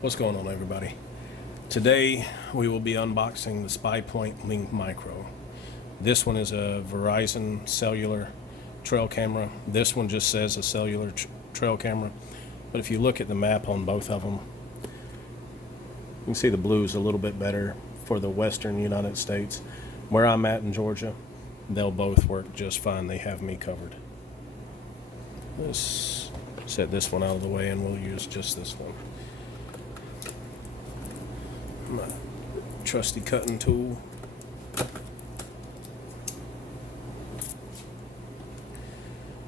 What's going on, everybody? Today we will be unboxing the Spypoint Link Micro. This one is a Verizon cellular trail camera. This one just says a cellular trail camera, but if you look at the map on both of them, you can see the blue is a little bit better for the western United States. Where I'm at in Georgia, they'll both work just fine. They have me covered. Let's set this one out of the way and we'll use just this one. My trusty cutting tool.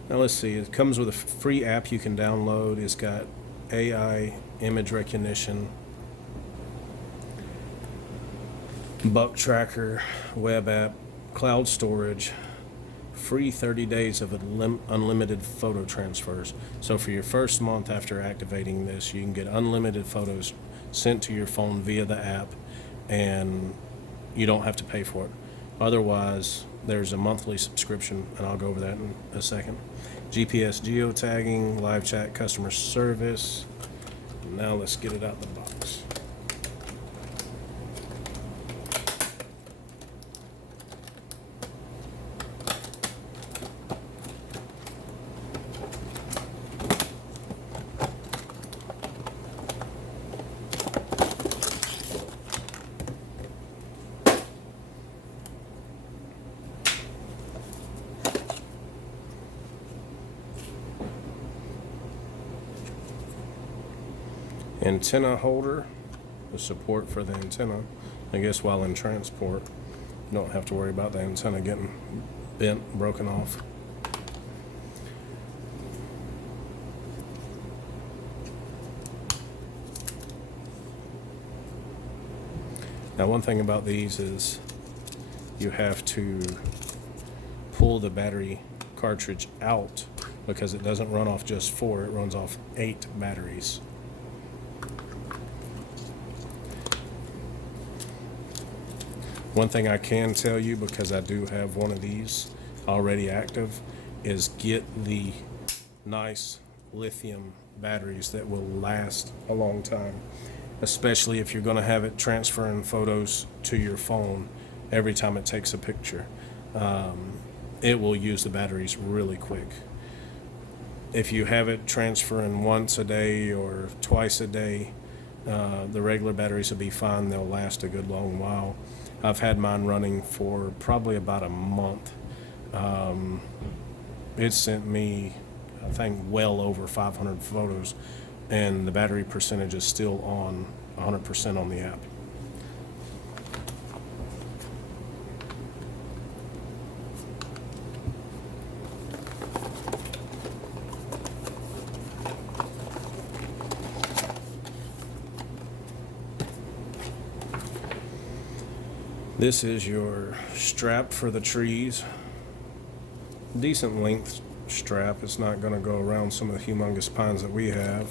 Now let's see, it comes with a free app you can download. It's got AI image recognition, buck tracker, web app, cloud storage, free 30 days of unlimited photo transfers. So for your first month after activating this, you can get unlimited photos sent to your phone via the app, and you don't have to pay for it. Otherwise, there's a monthly subscription, and I'll go over that in a second. GPS geotagging, live chat, customer service. Now let's get it out of the box. Antenna holder, the support for the antenna. I guess while in transport, you don't have to worry about the antenna getting bent, broken off. Now, one thing about these is you have to pull the battery cartridge out because it doesn't run off just 4, it runs off 8 batteries. One thing I can tell you, because I do have one of these already active, is get the nice lithium batteries that will last a long time, especially if you're going to have it transferring photos to your phone every time it takes a picture. It will use the batteries really quick. If you have it transferring once a day or twice a day, the regular batteries will be fine. They'll last a good long while. I've had mine running for probably about a month. It sent me, I think, well over 500 photos, and the battery percentage is still on 100% on the app. This is your strap for the trees. Decent length strap. It's not going to go around some of the humongous pines that we have.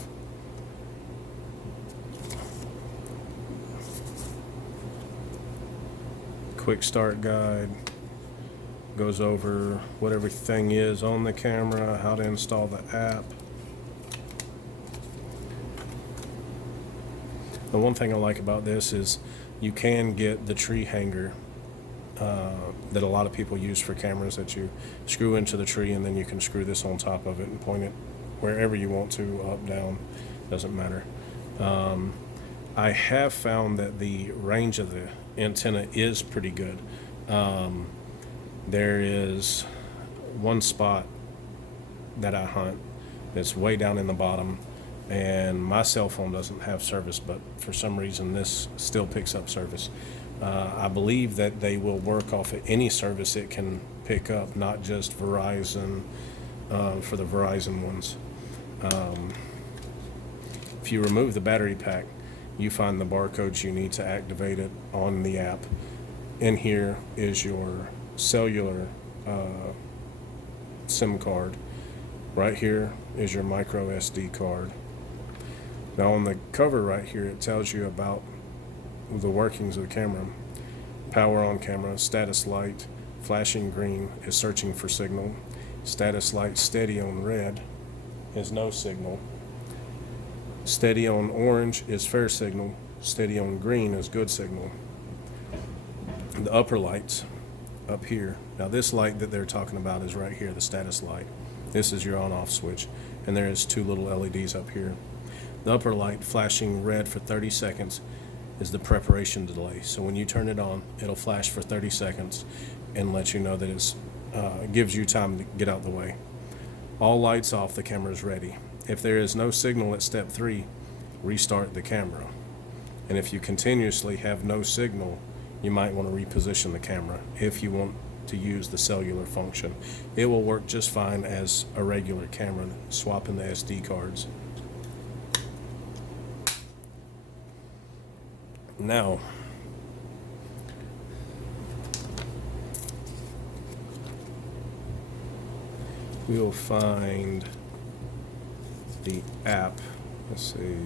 Quick start guide. Goes over what everything is on the camera, how to install the app. The one thing I like about this is you can get the tree hanger that a lot of people use for cameras that you screw into the tree, and then you can screw this on top of it and point it wherever you want to, up, down, doesn't matter. I have found that the range of the antenna is pretty good. There is one spot that I hunt that's way down in the bottom, and my cell phone doesn't have service, but for some reason this still picks up service. I believe that they will work off of any service it can pick up, not just Verizon, for the Verizon ones. If you remove the battery pack, you find the barcodes you need to activate it on the app. In here is your cellular SIM card. Right here is your micro SD card. Now on the cover right here, it tells you about the workings of the camera. Power on camera, status light, flashing green is searching for signal. Status light steady on red is no signal. Steady on orange is fair signal. Steady on green is good signal. The upper lights up here. Now this light that they're talking about is right here, the status light. This is your on-off switch, and there is 2 little LEDs up here. The upper light flashing red for 30 seconds is the preparation delay. So when you turn it on, it'll flash for 30 seconds and let you know that it's gives you time to get out the way. All lights off, the camera is ready. If there is no signal at step 3, restart the camera. And if you continuously have no signal, you might want to reposition the camera if you want to use the cellular function. It will work just fine as a regular camera, swapping the SD cards. Now, we'll find the app. Let's see.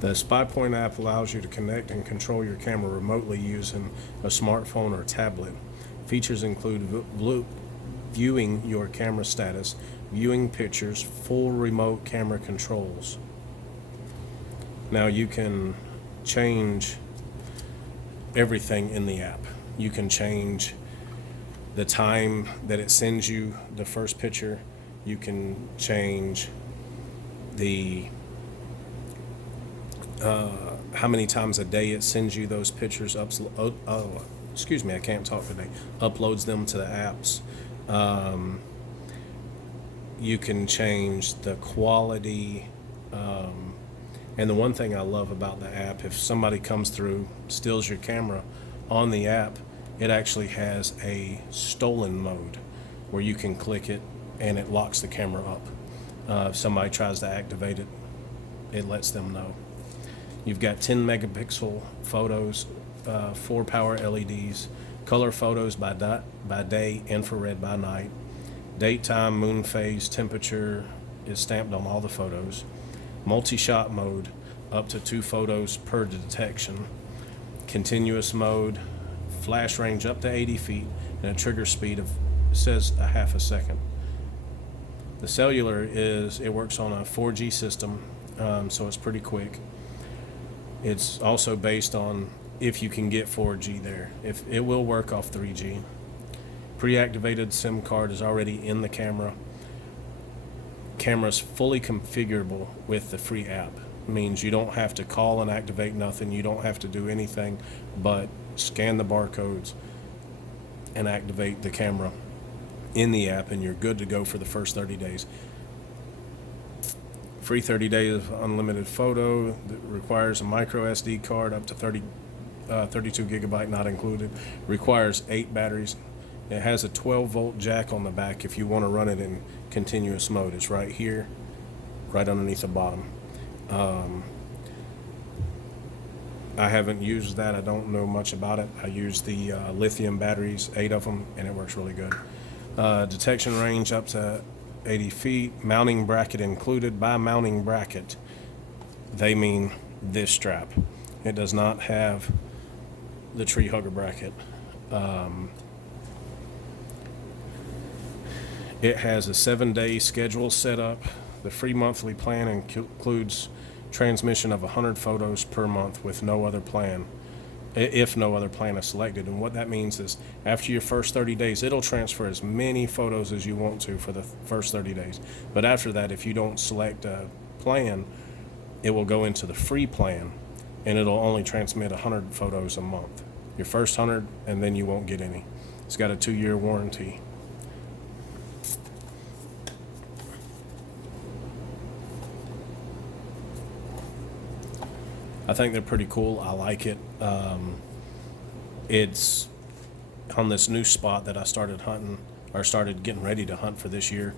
The Spypoint app allows you to connect and control your camera remotely using a smartphone or tablet. Features include viewing your camera status, viewing pictures, full remote camera controls. Now you can change everything in the app. You can change the time that it sends you the first picture. You can change the how many times a day it sends you those pictures. Excuse me, I can't talk today. Uploads them to the apps. You can change the quality. And the one thing I love about the app, if somebody comes through, steals your camera on the app, it actually has a stolen mode where you can click it and it locks the camera up. If somebody tries to activate it, it lets them know. You've got 10 megapixel photos, 4 power LEDs, color photos by day, infrared by night. Date, time, moon phase, temperature is stamped on all the photos. Multi-shot mode, up to 2 photos per detection. Continuous mode, flash range up to 80 feet, and a trigger speed of, it says, a half a second. The cellular it works on a 4G system, so it's pretty quick. It's also based on if you can get 4G there. If it will work off 3G. Pre-activated SIM card is already in the camera. Camera's fully configurable with the free app. It means you don't have to call and activate nothing. You don't have to do anything but scan the barcodes and activate the camera in the app, and you're good to go for the first 30 days. Free 30 days of unlimited photo that requires a micro SD card up to 32 gigabyte not included. Requires 8 batteries. It has a 12-volt jack on the back if you want to run it in continuous mode. It's right here, right underneath the bottom. I haven't used that. I don't know much about it. I use the lithium batteries, 8 of them, and it works really good. Detection range up to 80 feet, mounting bracket included. By mounting bracket, they mean this strap. It does not have the tree hugger bracket. It has a 7-day schedule set up. The free monthly plan includes transmission of 100 photos per month with no other plan, if no other plan is selected. And what that means is after your first 30 days, it'll transfer as many photos as you want to for the first 30 days. But after that, if you don't select a plan, it will go into the free plan, and it'll only transmit 100 photos a month. Your first 100, and then you won't get any. It's got a 2-year warranty. I think they're pretty cool. I like it. It's on this new spot that I started hunting, or started getting ready to hunt for this year.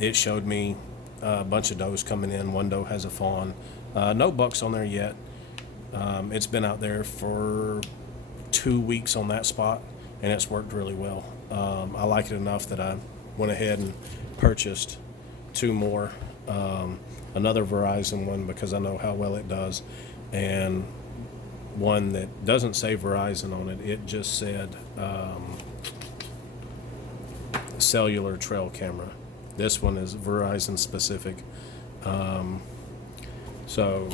It showed me a bunch of does coming in. One doe has a fawn. No bucks on there yet. It's been out there for 2 weeks on that spot, and it's worked really well. I like it enough that I went ahead and purchased 2 more another Verizon one because I know how well it does, and one that doesn't say Verizon on it. It just said cellular trail camera. This one is Verizon specific. So,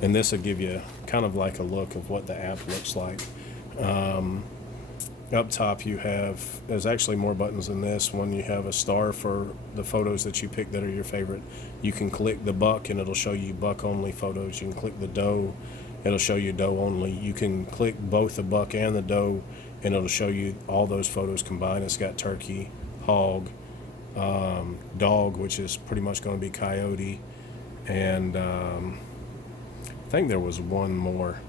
and this will give you kind of like a look of what the app looks like. Up top you have, there's actually more buttons than this one. You have a star for the photos that you pick that are your favorite. You can click the buck and it'll show you buck only photos. You can click the doe, it'll show you doe only. You can click both the buck and the doe and it'll show you all those photos combined. It's got turkey, hog, dog, which is pretty much going to be coyote, and I think there was one more.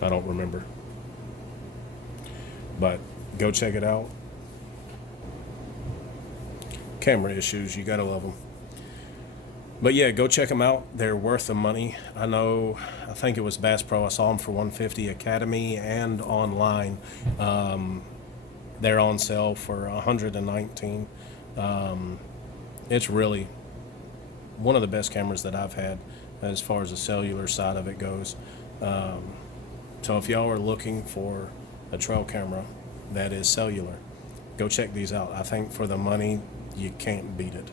I don't remember. But go check it out. Camera issues, you gotta love them. But yeah, go check them out. They're worth the money. I think it was Bass Pro. I saw them for $150 Academy and online. They're on sale for $119. It's really one of the best cameras that I've had as far as the cellular side of it goes. So if y'all are looking for a trail camera that is cellular, go check these out. I think for the money, you can't beat it.